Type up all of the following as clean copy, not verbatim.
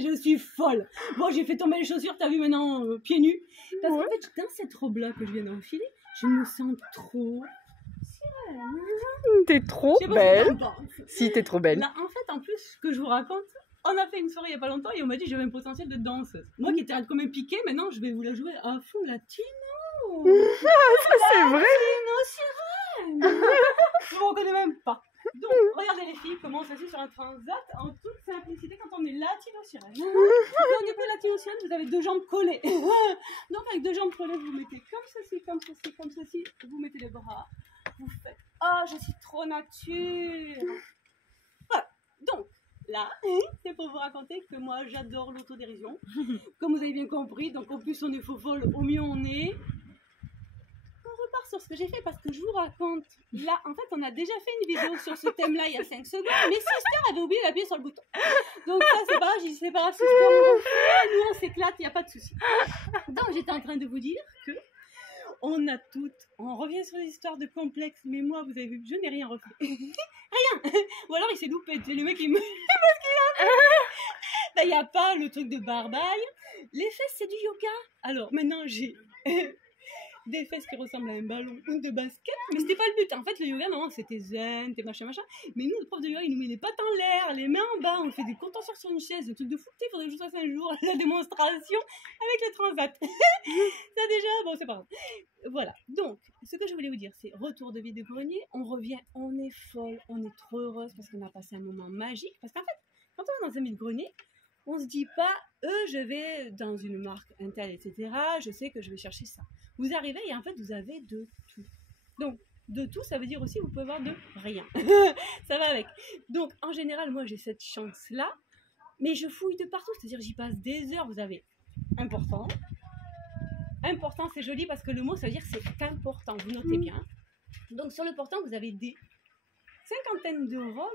je suis folle. Bon, j'ai fait tomber les chaussures, t'as vu maintenant, pieds nus. Parce qu'en fait, dans cette robe-là que je viens d'enfiler, je me sens trop sirène. T'es trop Je sais pas belle. ce que t'en penses. Si, t'es trop belle. Là, en fait, en plus, ce que je vous raconte, on a fait une soirée il y a pas longtemps et on m'a dit que j'avais un potentiel de danseuse. Moi qui étais comme un piqué, maintenant je vais vous la jouer à fond latino. C'est vrai. Latino sirène. Je vous reconnais même pas. Donc, regardez les filles, comment on s'assied sur un transat en toute simplicité quand on est latino-sirène. Donc, du coup, latino-sirène, vous avez deux jambes collées. Donc, avec deux jambes collées, vous mettez comme ceci, comme ceci, comme ceci. Vous mettez les bras. Vous faites « Oh, je suis trop nature !» Voilà. Donc, là, c'est pour vous raconter que moi, j'adore l'autodérision. Comme vous avez bien compris, donc au plus on est faux folle, au mieux on est. On repart sur ce que j'ai fait parce que je vous raconte. Là, en fait, on a déjà fait une vidéo sur ce thème-là il y a 5 secondes, mais Sister avait oublié d'appuyer sur le bouton. Donc ça, c'est pas grave, j'ai dit c'est pas grave, Sister, nous on s'éclate, il n'y a pas de souci. Donc j'étais en train de vous dire que on revient sur les histoires de complexes, mais moi, vous avez vu, je n'ai rien refait. Rien. Ou alors il s'est loupé, le mec il me... Il n'y a pas le truc de barbaille. Les fesses, c'est du yoga. Alors maintenant, j'ai des fesses qui ressemblent à un ballon de basket, mais c'était pas le but. En fait, le yoga, non, c'était zen, t'es machin. Mais nous, le prof de yoga, il nous met les pattes en l'air, les mains en bas, on fait des contorsions sur une chaise, des trucs de fou. Il faudrait que je fasse un jour la démonstration avec le transat. Ça déjà, bon, c'est pas grave. Voilà. Donc, ce que je voulais vous dire, c'est retour de vide-grenier. On revient, on est folle, on est trop heureuse parce qu'on a passé un moment magique. Parce qu'en fait, quand on est dans un vide-grenier, on se dit pas, je vais dans une marque Intel, etc. Je sais que je vais chercher ça. Vous arrivez et en fait, vous avez de tout. Donc, de tout, ça veut dire aussi, vous pouvez avoir de rien. Ça va avec. Donc, en général, moi, j'ai cette chance-là, mais je fouille de partout. C'est-à-dire, j'y passe des heures. Vous avez important. Important, c'est joli parce que le mot, ça veut dire c'est important. Vous notez bien. Donc, sur le portant, vous avez des cinquantaines de robes.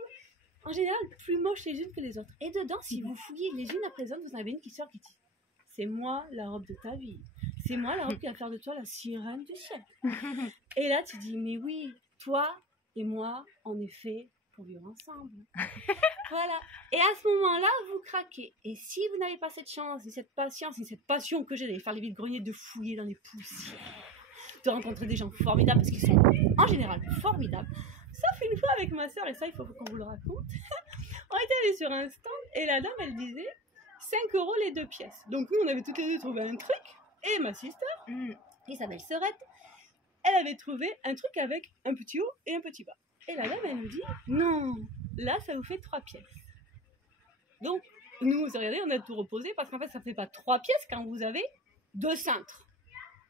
En général, plus moches les unes que les autres. Et dedans, si vous fouillez les unes après les autres, vous en avez une qui sort qui dit « C'est moi la robe de ta vie. C'est moi la robe qui va faire de toi la sirène du ciel. » Et là, tu dis « Mais oui, toi et moi, on est faits pour vivre ensemble. » Voilà. Et à ce moment-là, vous craquez. Et si vous n'avez pas cette chance, ni cette patience, ni cette passion que j'ai d'aller faire les vides-greniers, de fouiller dans les poussières, de rencontrer des gens formidables, parce qu'ils sont en général formidables, sauf une fois avec ma soeur, et ça, il faut qu'on vous le raconte. On était allés sur un stand, et la dame, elle disait 5 € les 2 pièces. Donc nous, on avait toutes les deux trouvé un truc, et ma sister, Isabelle Serette, elle avait trouvé un truc avec un petit haut et un petit bas. Et la dame, elle nous dit, non, là, ça vous fait 3 pièces. Donc, nous, regardez, on a tout reposé, parce qu'en fait, ça ne fait pas 3 pièces quand vous avez 2 cintres.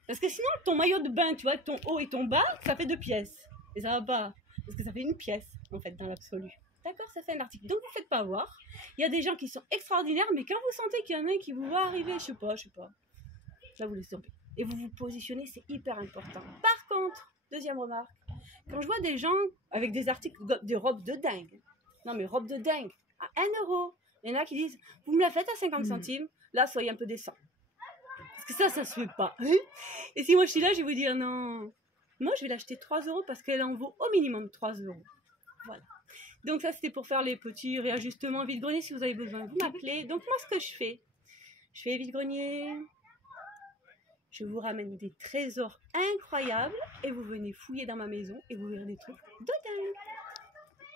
Parce que sinon, ton maillot de bain, tu vois, ton haut et ton bas, ça fait 2 pièces. Et ça va pas. Parce que ça fait une pièce, en fait, dans l'absolu. D'accord, ça fait un article. Donc, vous ne faites pas avoir. Il y a des gens qui sont extraordinaires, mais quand vous sentez qu'il y en a un qui vous voit arriver, je sais pas, là, vous laissez tomber. Et vous vous positionnez, c'est hyper important. Par contre, deuxième remarque, quand je vois des gens avec des articles, des robes de dingue, non mais robes de dingue, à 1 €, il y en a qui disent, vous me la faites à 50 centimes, là, soyez un peu décent. Parce que ça se fait pas. Et si moi je suis là, je vais vous dire, non, moi je vais l'acheter 3 € parce qu'elle en vaut au minimum 3 €. Voilà. Donc ça, c'était pour faire les petits réajustements vide-grenier. Si vous avez besoin, vous m'appelez. Donc moi, ce que je fais vide-grenier, je vous ramène des trésors incroyables et vous venez fouiller dans ma maison et vous verrez des trucs de dingue.